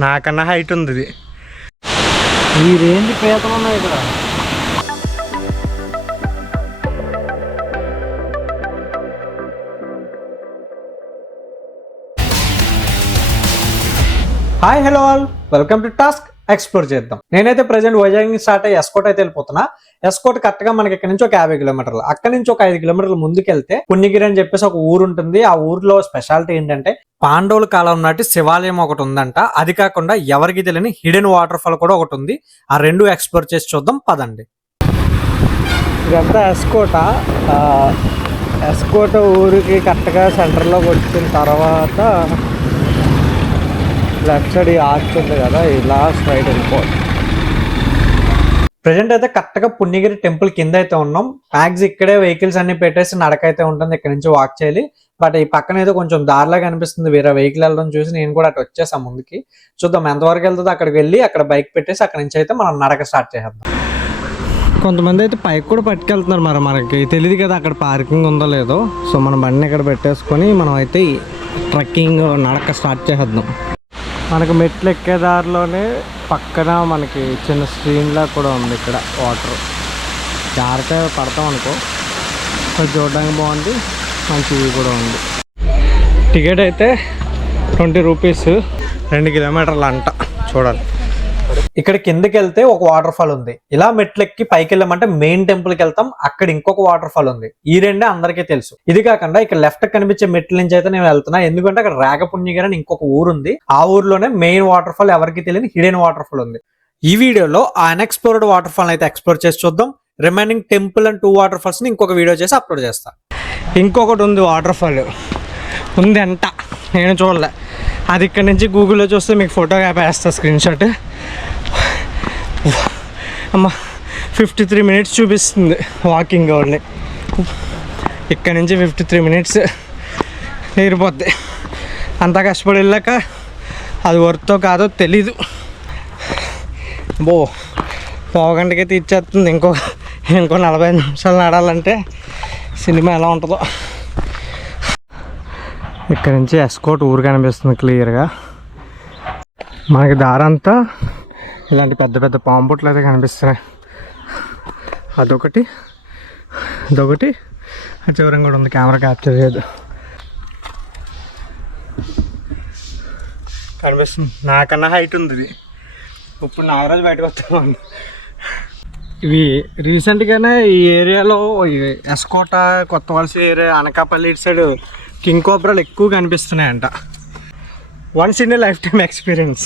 నాకన్నా హైట్ ఉంది ఇది. ఈ రేంజ్ పీతలు ఉన్నాయి ఇక్కడ. Hi hello all, welcome to task explore చేద్దాం. నేనైతే ప్రజెంట్ వైజాగ్ నుంచి స్టార్ట్ అయ్యి ఎస్కోట్ అయితే వెళ్ళిపోతున్నా. ఎస్కోట్ కరెక్ట్ గా మనకి ఇక్కడ నుంచి ఒక 50 కిలోమీటర్లు, అక్కడ నుంచి ఒక 5 కిలోమీటర్లు ముందుకెళ్తే పుణ్యగిరి అని చెప్పేసి ఒక ఊరు ఉంటుంది. ఆ ఊర్లో స్పెషాలిటీ ఏంటంటే పాండవుల కాలం నాటి శివాలయం ఒకటి ఉందంట. అది కాకుండా ఎవరికి తెలియని హిడెన్ వాటర్ ఫాల్ కూడా ఒకటి ఉంది. ఆ రెండు ఎక్స్ప్లోర్ చేసి చూద్దాం పదండి. ఇదంతా ఎస్కోట్ ఊరికి కరెక్ట్ గా సెంటర్ లోకి వచ్చిన తర్వాత లెఫ్ట్ సైడ్ ఆర్చ్ ఉంది కదా, ఇలా స్ట్రైట్ వెళ్ళిపోవాలి. ప్రజెంట్ అయితే కరెక్ట్ గా పుణ్యగిరి టెంపుల్ కింద అయితే ఉన్నాం. మ్యాక్స్ ఇక్కడే వెహికల్స్ అన్ని పెట్టేసి నడకైతే ఉంటుంది, ఇక్కడ నుంచి వాక్ చేయాలి. బట్ ఈ పక్కన అయితే కొంచెం దారిలాగా అనిపిస్తుంది, వేరే వెహికల్ వెళ్ళడం చూసి నేను కూడా అటు వచ్చేసాం ముందుకి. చూద్దాం ఎంతవరకు వెళ్తుందో. అక్కడికి వెళ్ళి అక్కడ బైక్ పెట్టేసి అక్కడ నుంచి అయితే మనం నడక స్టార్ట్ చేద్దాం. కొంతమంది అయితే పైకి కూడా పట్టుకెళ్తున్నారు, మరి మనకి తెలియదు కదా అక్కడ పార్కింగ్ ఉందో లేదో. సో మనం బండిని ఇక్కడ పెట్టేసుకొని మనం అయితే ట్రెక్కింగ్ నడక స్టార్ట్ చేద్దాం. మనకు మెట్లు ఎక్కే దారిలోనే పక్కన మనకి చిన్న స్ట్రీమ్లా కూడా ఉంది. ఇక్కడ వాటర్ జాగ్రత్త పడతాం అనుకో, చూడడానికి బాగుంది, మంచి వ్యూ కూడా ఉంది. టికెట్ అయితే 20 రూపీస్, 2 కిలోమీటర్లు అంట. చూడాలి. ఇక్కడ కిందకి వెళ్తే ఒక వాటర్ ఫాల్ ఉంది. ఇలా మెట్లు ఎక్కి పైకి వెళ్ళామంటే మెయిన్ టెంపుల్ కి వెళ్తాం, అక్కడ ఇంకొక వాటర్ ఫాల్ ఉంది. ఈ రెండే అందరికీ తెలుసు. ఇది కాకుండా ఇక్కడ లెఫ్ట్ కనిపించే మెట్ల నుంచి అయితే నేను వెళ్తున్నా, ఎందుకంటే అక్కడ రాగపుణ్యగిరి అని ఇంకొక ఊరు ఉంది. ఆ ఊర్లోనే మెయిన్ వాటర్ ఫాల్ ఎవరికి తెలియని హిడెన్ వాటర్ ఫాల్ ఉంది. ఈ వీడియోలో ఆ అన్ఎక్స్ప్లోర్డ్ వాటర్ ఫాల్ అయితే ఎక్స్ప్లోర్ చేసి చూద్దాం. Remaining temple and 2 waterfalls ని ఇంకొక వీడియో చేసి అప్లోడ్ చేస్తా. ఇంకొకటి ఉంది వాటర్ ఫాల్ ఉంది అంట, నేను చూడలే. అది ఇక్కడ నుంచి గూగుల్లో చూస్తే మీకు ఫోటో వేస్తా, స్క్రీన్ షాట్. అమ్మ 53 మినిట్స్ చూపిస్తుంది వాకింగ్. ఓన్లీ ఇక్కడ నుంచి 53 మినిట్స్ ఎగిరిపోద్ది. అంతా కష్టపడి వెళ్ళాక అది వర్తో కాదో తెలీదు. పావుగంటకే తీర్చేస్తుంది. ఇంకో 45 నిమిషాలు నడాలంటే సినిమా ఎలా ఉంటుందో. ఇక్కడ నుంచి ఎస్కోట్ ఊరు కనిపిస్తుంది క్లియర్గా. మనకి దారంతా ఇలాంటి పెద్ద పెద్ద పాంపుట్లు అయితే కనిపిస్తున్నాయి. అదొకటి చివరం కూడా ఉంది, కెమెరా క్యాప్చర్ చేయదు. కనిపిస్తుంది, నాకన్నా హైట్ ఉంది ఇది. ఇప్పుడు నాగరాజు బయటకు వస్తాను. ఇవి రీసెంట్గానే ఈ ఏరియాలో ఎస్కోట, కొత్త వలస ఏరియా, అనకాపల్లి ఇటు సైడ్ కింగ్ కోబ్రాలు ఎక్కువ కనిపిస్తున్నాయంట. Once in a life time experience.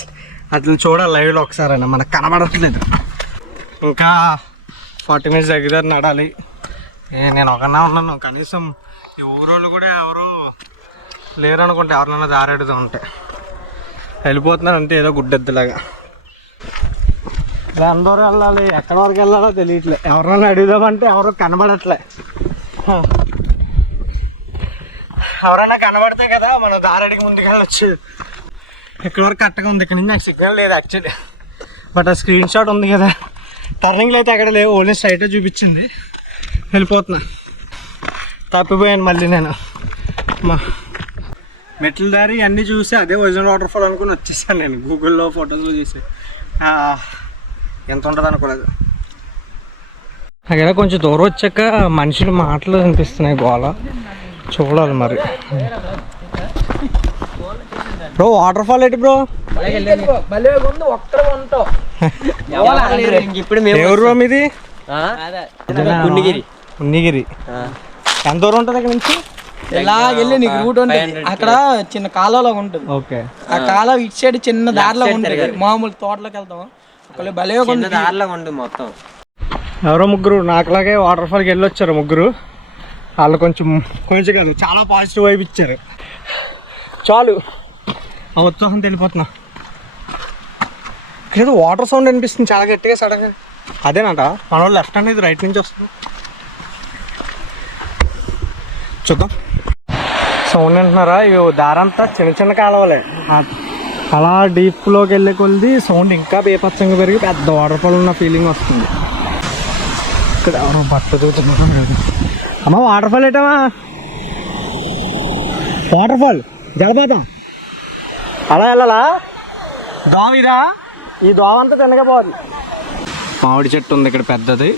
అట్లా చూడాలి లైవ్లో ఒకసారైనా, మనకు కనబడట్లేదు. ఇంకా 40 మినిట్స్ దగ్గర నడాలి. నేను ఒకన్నా ఉన్నాను, కనీసం ఈ ఊరోళ్ళు కూడా ఎవరు లేరు అనుకుంటే, ఎవరినైనా దారెడుతూ ఉంటే వెళ్ళిపోతున్నారు అంతే, ఏదో గుడ్డెద్దులాగా. ఇలా అందరూ వెళ్ళాలి, ఎక్కడి వరకు వెళ్ళాలో తెలియట్లే. ఎవరైనా అడుగుదామంటే ఎవరు కనబడట్లే. ఎవరైనా కనబడితే కదా మనం దారెడికి ముందుకు వెళ్ళొచ్చు. ఇక్కడ వరకు కరెక్ట్గా ఉంది, ఇక్కడ నుంచి నాకు సిగ్నల్ లేదు యాక్చువల్లీ. బట్ ఆ స్క్రీన్ షాట్ ఉంది కదా, టర్నింగ్లో అయితే అక్కడ లేవు, ఓన్లీ స్ట్రైట్ చూపించింది. వెళ్ళిపోతున్నా, తప్పిపోయాను మళ్ళీ నేను. మా మెట్ల దారి అన్నీ చూసి అదే ఒరిజినల్ వాటర్ ఫాల్ అనుకుని వచ్చేసాను నేను. గూగుల్లో ఫొటోస్లో చూసి ఎంత ఉంటుంది అనుకోలేదు. అక్కడ కొంచెం దూరం వచ్చాక మనుషులు మాటలు అనిపిస్తున్నాయి, గోళ. చూడాలి మరి. బ్రో వాటర్ ఫాల్ ఏంటి బ్రో? ఎవరు మీది? పుణ్యగిరి. ఎంత దూరం ఉంటుంది అక్కడ నుంచి? ఇలా వెళ్ళి నీకు రూట్ ఉంటుంది, అక్కడ చిన్న కాలువలో ఉంటుంది. ఓకే, ఆ కాలువ ఇటు సైడ్ చిన్న దారిలో ఉంటుంది. మామూలు తోటలోకి వెళ్తాం, భలే దారిలో ఉంటుంది మొత్తం. ఎవరో ముగ్గురు నాకులాగే వాటర్ ఫాల్కి వెళ్ళొచ్చారు ముగ్గురు. వాళ్ళు కొంచెం కాదు, చాలా పాజిటివ్ వైపు ఇచ్చారు. చాలు ఆ ఉత్సాహం తెలిపోతున్నా. ఇక్కడ వాటర్ సౌండ్ అనిపిస్తుంది చాలా గట్టిగా సడన్గా. అదేనంట మన వాళ్ళు లెఫ్ట్ అనేది రైట్ నుంచి వస్తుంది. చూద్దాం. సౌండ్ అంటున్నారా? ఇవి దారంతా చిన్న చిన్న కాలువలే. అలా డీప్లోకి వెళ్ళే కొద్ది సౌండ్ ఇంకా బేపచ్చంగా పెరిగి పెద్ద వాటర్ ఫాల్ ఉన్న ఫీలింగ్ వస్తుంది. ఇక్కడ ఎవరో బట్ట దూతున్నారు. అమ్మ వాటర్ ఫాల్ ఏటమ్మా? వాటర్ ఫాల్, జలపాతం. అలా వెళ్ళాలా? దోమ ఇదా? ఈ దోమ అంతా తినగా పోదు. మామిడి చెట్టు ఉంది ఇక్కడ పెద్దది,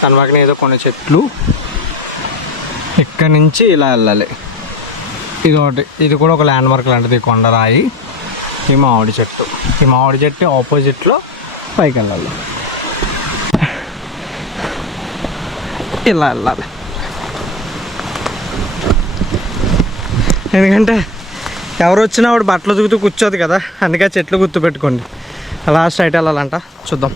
దాని పక్కన ఏదో కొన్ని చెట్లు. ఇక్కడ నుంచి ఇలా వెళ్ళాలి. ఇది ఒకటి, ఇది కూడా ఒక ల్యాండ్ మార్క్ లాంటిది, కొండరాయి. ఈ మామిడి చెట్టు ఆపోజిట్లో పైకి వెళ్ళాలి. ఇలా వెళ్ళాలి, ఎందుకంటే ఎవరు వచ్చినా ఆవిడ బట్టలు దిగుతూ కూర్చోదు కదా, అందుకే చెట్లు గుర్తు పెట్టుకోండి. అలా స్ట్రైట్ వెళ్ళాలంట, చూద్దాం.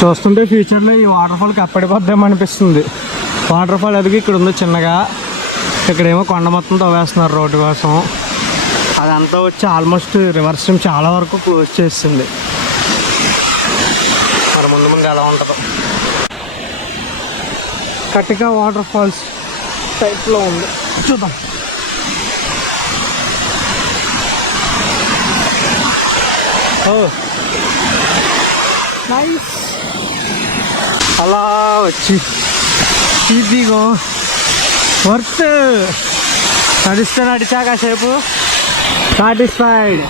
చూస్తుంటే ఫ్యూచర్లో ఈ వాటర్ ఫాల్కి అప్పడిపోద్దాం అనిపిస్తుంది. వాటర్ ఫాల్ ఎదిగి ఇక్కడ ఉంది చిన్నగా, ఇక్కడేమో కొండ మొత్తం తవ్వేస్తున్నారు రోడ్డు కోసం. అదంతా వచ్చి ఆల్మోస్ట్ రివర్స్ చాలా వరకు క్లోజ్ చేస్తుంది. మరి ముందు ముందు ఎలా ఉంటుందో. కటిక వాటర్ ఫాల్స్ టైప్లో ఉంది, చూద్దాం. ఓ నైస్. అలా వచ్చి ఇదిగో వర్త్. నడిచా కాసేపు సాటిస్ఫైడ్.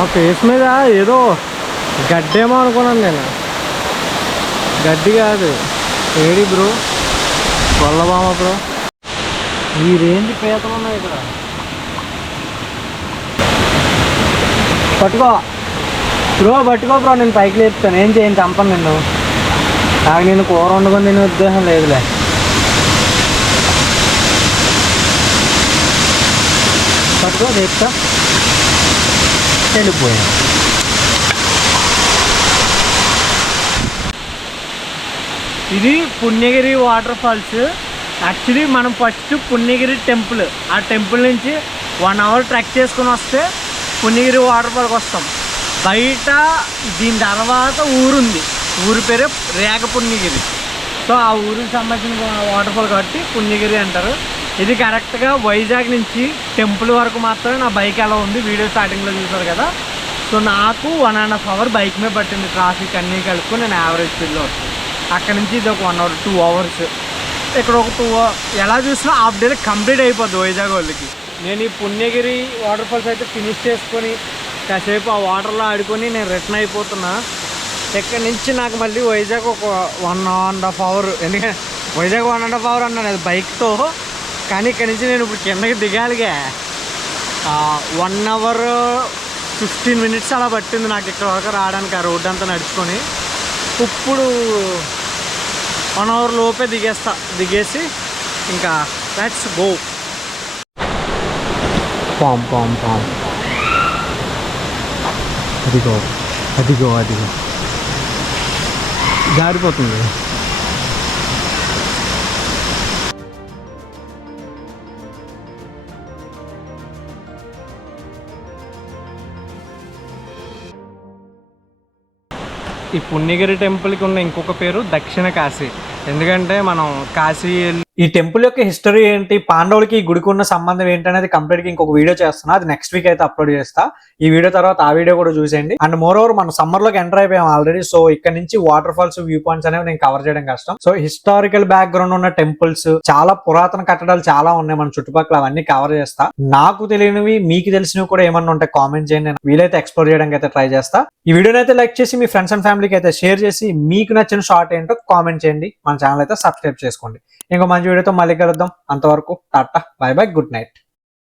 ఆ ఫేస్ మీద ఏదో గడ్డేమో అనుకున్నాను నేను. గడ్డి కాదు, ఏడి బ్రో, గొల్లబామ బ్రో. ఈ రేంజ్ పీతలు ఉన్నాయి ఇక్కడ. పట్టుకో బ్రో, నేను పైకి లేపుతాను. ఏం చేయను, చంపను నిన్ను. నాకు నేను కూర వండుకొని తినే ఉద్దేశం లేదులే. పట్టుకో, లేపుతా. వెళ్ళిపోయాను. ఇది పుణ్యగిరి వాటర్ ఫాల్స్. యాక్చువల్లీ మనం ఫస్ట్ పుణ్యగిరి టెంపుల్, ఆ టెంపుల్ నుంచి 1 అవర్ ట్రెక్ చేసుకుని వస్తే పుణ్యగిరి వాటర్ ఫాల్కి వస్తాం. బయట దీని తర్వాత ఊరుంది, ఊరి పేరే రేగ పుణ్యగిరి. సో ఆ ఊరికి సంబంధించిన వాటర్ ఫాల్ కాబట్టి పుణ్యగిరి అంటారు. ఇది కరెక్ట్గా వైజాగ్ నుంచి టెంపుల్ వరకు మాత్రమే నా బైక్ ఎలా ఉంది, వీడియో స్టార్టింగ్లో చూసారు కదా. సో నాకు 1.5 అవర్ బైక్ మీద పట్టింది, ట్రాఫిక్ అన్నీ కలుపుకొని నేను యావరేజ్ స్పీడ్లో వస్తాను. అక్కడ నుంచి ఇది ఒక 1 అవర్ 2 అవర్స్. ఇక్కడ ఒక 2 ఎలా చూసినా హాఫ్ డేలో కంప్లీట్ అయిపోద్ది వైజాగ్ వాళ్ళకి. నేను ఈ పుణ్యగిరి వాటర్ ఫాల్స్ అయితే ఫినిష్ చేసుకొని కాసేపు ఆ వాటర్లో ఆడుకొని నేను రిటర్న్ అయిపోతున్నా. ఇక్కడ నుంచి నాకు మళ్ళీ వైజాగ్ ఒక 1.5 అవర్, ఎందుకంటే వైజాగ్ 1.5 అవర్ అన్నాను అది బైక్తో. కానీ ఇక్కడ నుంచి నేను ఇప్పుడు కిందకి దిగాలిగా. 1 అవర్ 15 మినిట్స్ అలా పట్టింది నాకు ఇక్కడ వరకు రావడానికి, ఆ రోడ్డు అంతా నడుచుకొని. ఇప్పుడు 1 అవర్ లోపే దిగేసి ఇంకా లెట్స్ గో. పామ్ అదిగో జారిపోతుంది. ఈ పుణ్యగిరి టెంపుల్కి ఉన్న ఇంకొక పేరు దక్షిణ కాశీ. ఎందుకంటే మనం కాశీ ఈ టెంపుల్ యొక్క హిస్టరీ ఏంటి, పాండవులకి ఈ గుడికి ఉన్న సంబంధం ఏంటి అనేది కంప్లీట్ గా ఇంకొక వీడియో చేస్తున్నా. అది నెక్స్ట్ వీక్ అయితే అప్లోడ్ చేస్తా. ఈ వీడియో తర్వాత ఆ వీడియో కూడా చూసేయండి. అండ్ మోర్ ఓవర్ మనం సమ్మర్ లోకి ఎంటర్ అయిపోయాం ఆల్రెడీ. సో ఇక్కడ నుంచి వాటర్ ఫాల్స్, వ్యూ పాయింట్స్ అనేవి నేను కవర్ చేయడం కష్టం. సో హిస్టారికల్ బ్యాక్గ్రౌండ్ ఉన్న టెంపుల్స్, చాలా పురాతన కట్టడాలు చాలా ఉన్నాయి మన చుట్టుపక్కల, అవన్నీ కవర్ చేస్తా. నాకు తెలియనివి మీకు తెలిసినవి కూడా ఏమన్నా ఉంటే కామెంట్ చేయండి, నేను వీలైతే ఎక్స్ప్లోర్ చేయడానికి అయితే ట్రై చేస్తా. ఈ వీడియోని అయితే లైక్ చేసి మీ ఫ్రెండ్స్ అండ్ ఫ్యామిలీకి అయితే షేర్ చేసి మీకు నచ్చిన షార్ట్ ఏంటో కామెంట్ చేయండి. మన ఛానల్ అయితే సబ్స్క్రైబ్ చేసుకోండి. ఇంకో మంచి వీడియోతో మళ్ళీ కలుద్దాం. అంతవరకు Tata, by by, good night.